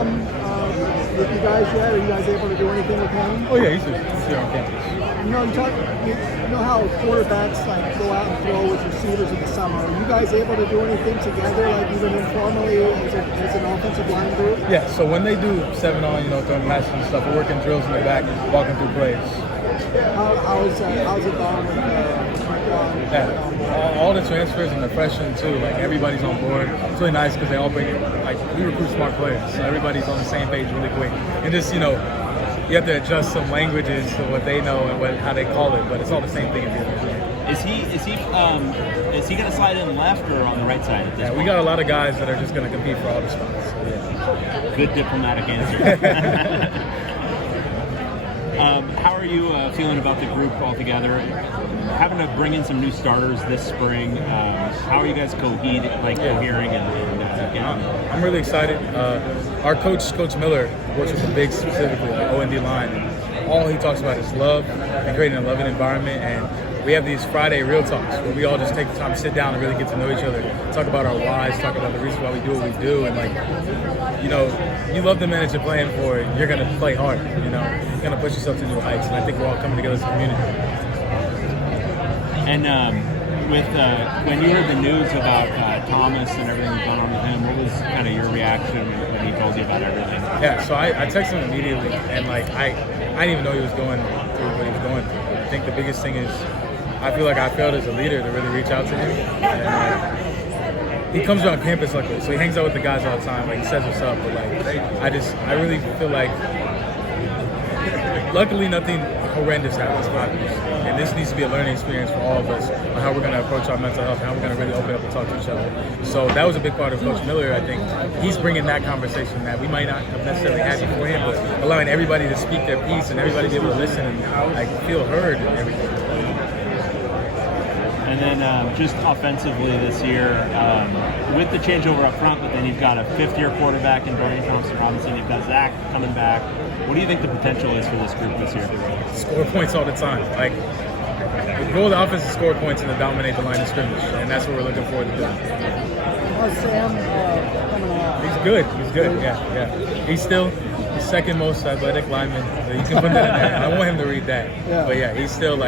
come with you guys yet? Are you guys able to do anything with him? Oh yeah, he's here on campus. You know how quarterbacks like go out and throw with receivers in the summer. Are you guys able to do anything together, like even informally as an offensive line group? Yeah. So when they do 7-on, throwing passes and stuff, we're working drills in the back, walking through plays. How's it going with Yeah. All the transfers and the freshmen too. Like everybody's on board. It's really nice because they all bring it. Like we recruit smart players, so everybody's on the same page really quick. And just you have to adjust some languages to what they know and how they call it, but it's all the same thing. Is he going to slide in left or on the right side at this point? We got a lot of guys that are just going to compete for all the spots. So, yeah. Good diplomatic answer. How are you feeling about the group altogether? Having to bring in some new starters this spring, how are you guys cohering I'm really excited. Our Coach Miller, works with the bigs specifically, like O&D line. And all he talks about is love and creating a loving environment. And we have these Friday real talks where we all just take the time to sit down and really get to know each other, talk about our whys, talk about the reason why we do what we do. And you love the minute you're playing for, you're going to play hard. You're going to push yourself to new heights. And I think we're all coming together as a community. And when you heard the news about Thomas and everything going on with him, what was kind of your reaction when he told you about everything? Yeah, so I texted him immediately, and I didn't even know he was going through what he was going through. I think the biggest thing is I feel like I failed as a leader to really reach out to him. And he comes around campus like this, so he hangs out with the guys all the time. Like he says what's up, but I really feel like luckily nothing horrendous happens, and this needs to be a learning experience for all of us on how we're going to approach our mental health and how we're going to really open up and talk to each other. So that was a big part of Coach Miller. I think he's bringing that conversation that we might not have necessarily had beforehand, but allowing everybody to speak their piece and everybody to be able to listen and feel heard and everything. And then just offensively this year, with the changeover up front, but then you've got a fifth-year quarterback in Dorian Thompson-Robinson, you've got Zach coming back. What do you think the potential is for this group this year? Score points all the time. The goal of the offense is to score points and to dominate the line of scrimmage, and that's what we're looking forward to doing. How's Sam coming along? He's good. Yeah. He's still the second most athletic lineman. You can put that in there. I want him to read that. Yeah. But yeah, he's still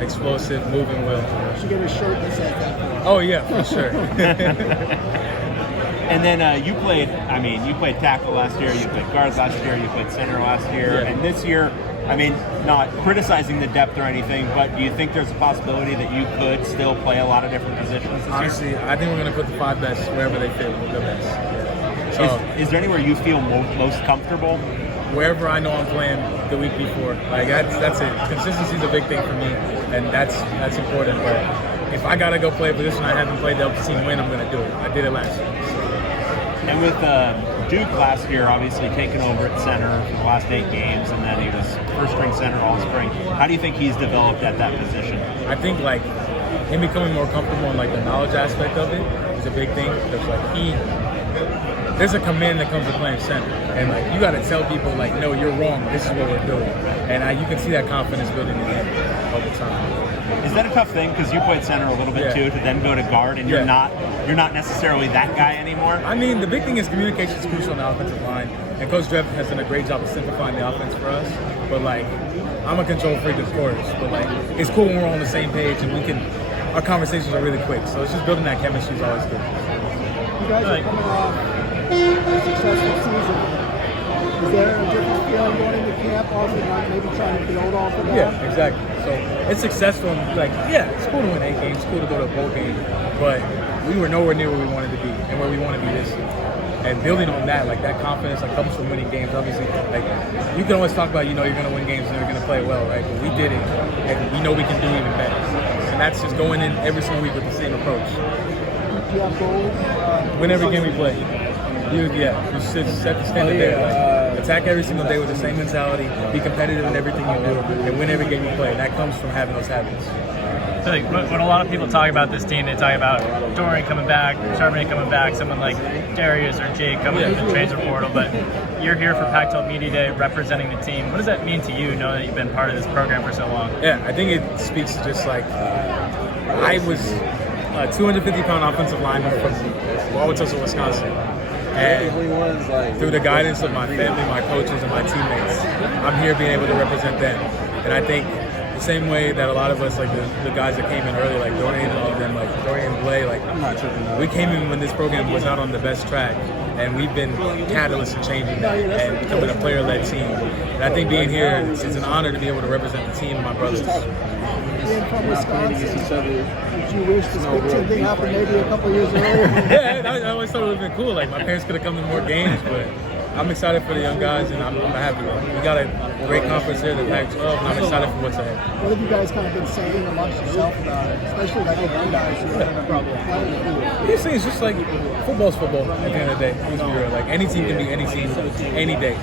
explosive, moving well. You should get a shirt that says that. Oh yeah, for sure. And then you played tackle last year, you played guards last year, you played center last year, and this year, not criticizing the depth or anything, but do you think there's a possibility that you could still play a lot of different positions this Honestly, year? I think we're going to put the 5 best wherever they fit the best. Yeah. So, is there anywhere you feel most comfortable? Wherever I know I'm playing the week before. That's it. Consistency is a big thing for me, and that's important. But if I got to go play a position I haven't played to help the team win, I'm going to do it. I did it last year. So. And with Duke last year, obviously taking over at center for the last 8 games, and then he was first-string center all spring. How do you think he's developed at that position? I think him becoming more comfortable in the knowledge aspect of it is a big thing because there's a command that comes with playing center, and you got to tell people no, you're wrong. This is what we're doing, and you can see that confidence building in him over time. Is that a tough thing because you played center a little bit too, to then go to guard, and you're not necessarily that guy anymore? The big thing is communication is crucial on the offensive line, and Coach Drev has done a great job of simplifying the offense for us. But I'm a control freak, of course, but it's cool when we're all on the same page and our conversations are really quick. So it's just building that chemistry is always good. You guys are coming off a successful season. Is there a different feeling going into camp also maybe trying to build off of that? Yeah, exactly. So it's successful and it's cool to win 8 games, it's cool to go to a bowl game, but we were nowhere near where we wanted to be and where we want to be this year. And building on that, that confidence comes from winning games. Obviously, you can always talk about, you're going to win games and you're going to play well, right? But we did it, and we know we can do even better. And that's just going in every single week with the same approach. Do you have goals? Win every game we play. You should set the standard there. Attack every single day with the same mentality, be competitive in everything you do, and win every game you play. And that comes from having those habits. So when a lot of people talk about this team, they talk about Dorian coming back, Charbonnet coming back, someone like Darius or Jake coming into the transfer portal, but you're here for Pac-12 Media Day representing the team. What does that mean to you, knowing that you've been part of this program for so long? Yeah, I think it speaks to just I was a 250-pound offensive lineman from Wauwatosa, Wisconsin. And through the guidance of my family, my coaches, and my teammates, I'm here being able to represent them. And I think the same way that a lot of us, like the guys that came in early, like Dorian and all of them, like Dorian and Blay, like we came in when this program was not on the best track, and we've been catalysts in changing that and becoming a player-led team. And I think being here, it's an honor to be able to represent the team and my brothers. Being from Wisconsin, did you wish this Big Ten thing happened maybe a couple years earlier? Yeah, I always thought it would have been cool. Like my parents could have come to more games, but I'm excited for the young guys, and I'm happy. We got a great conference here, the Pac-12, and I'm excited for what's ahead. What have you guys kind of been saying amongst yourself about it, especially like the young guys who are going to probably play? These things, just like football's football at the end of the day. Let's be real. Like any team can be any team, any day.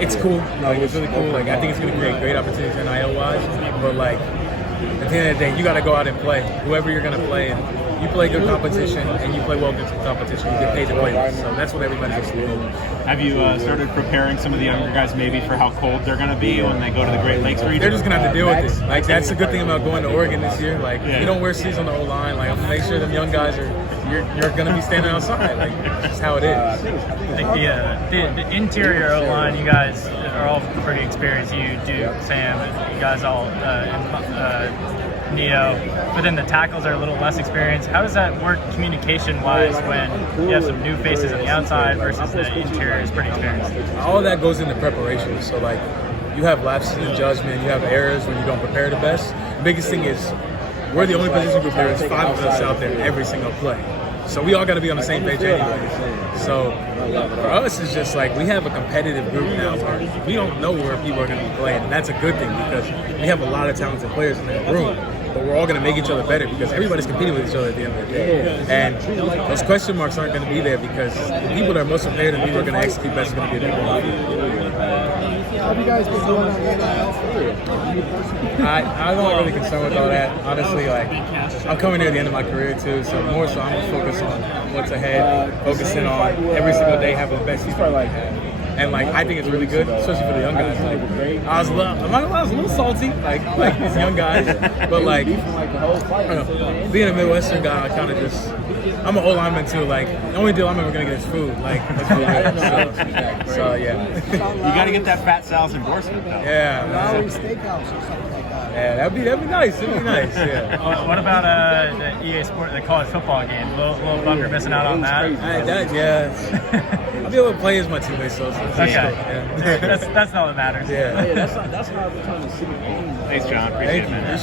It's cool. Like it's really cool. Like I think it's going to create great opportunities NIL-wise. But like at the end of the day, you got to go out and play. Whoever you're going to play, and you play good competition, and you play well against the competition. You get paid to play. So that's what everybody has to do. Have you started preparing some of the younger guys maybe for how cold they're going to be when they go to the Great Lakes region? They're just going to have to deal with it. Like that's the good thing about going to Oregon this year. Like you don't wear sleeves on the O-line. Like I'm going to make sure them young guys are. You're going to be standing outside. Like that's how it is. The interior O-line, you guys are all pretty experienced. You, Duke, Sam, you guys all, Neo. But then the tackles are a little less experienced. How does that work communication-wise when you have some new faces on the outside versus the interior is pretty experienced? All of that goes into preparation. So like you have lapses in judgment, you have errors when you don't prepare the best. The biggest thing is we're the only position group there. There's 5 of us out there every single play. So we all got to be on the same page anyway. So for us, it's just like we have a competitive group now where we don't know where people are going to be playing. And that's a good thing because we have a lot of talented players in that room. But we're all going to make each other better because everybody's competing with each other at the end of the day. And those question marks aren't going to be there because the people that are most prepared and people are going to execute best are going to be the people. How have you guys been doing on NIL? I'm not really concerned with all that. Honestly, like I'm coming near the end of my career too, so more so I'm just focused on what's ahead, focusing on every single day having the best season I have. And like I think it's really good, especially for the young guys. Like I'm not gonna lie, I was a little salty, like these young guys, but like I don't know, being a Midwestern guy, I kind of just I'm an old lineman too. Like the only deal I'm ever gonna get is food. Like let's be real. So yeah, you got to get that Fat Sal's endorsement though. Yeah, Maui Steakhouse or something like that. Yeah, that'd be nice. It'd be nice. Yeah. What about the EA Sport, the college football game? Little bummer you're missing out on that. I'll be able to play as my teammates, so that's okay. Yeah. That's all that matters. Yeah. That's how we're trying to see the game. Thanks, Jon. Appreciate it, man.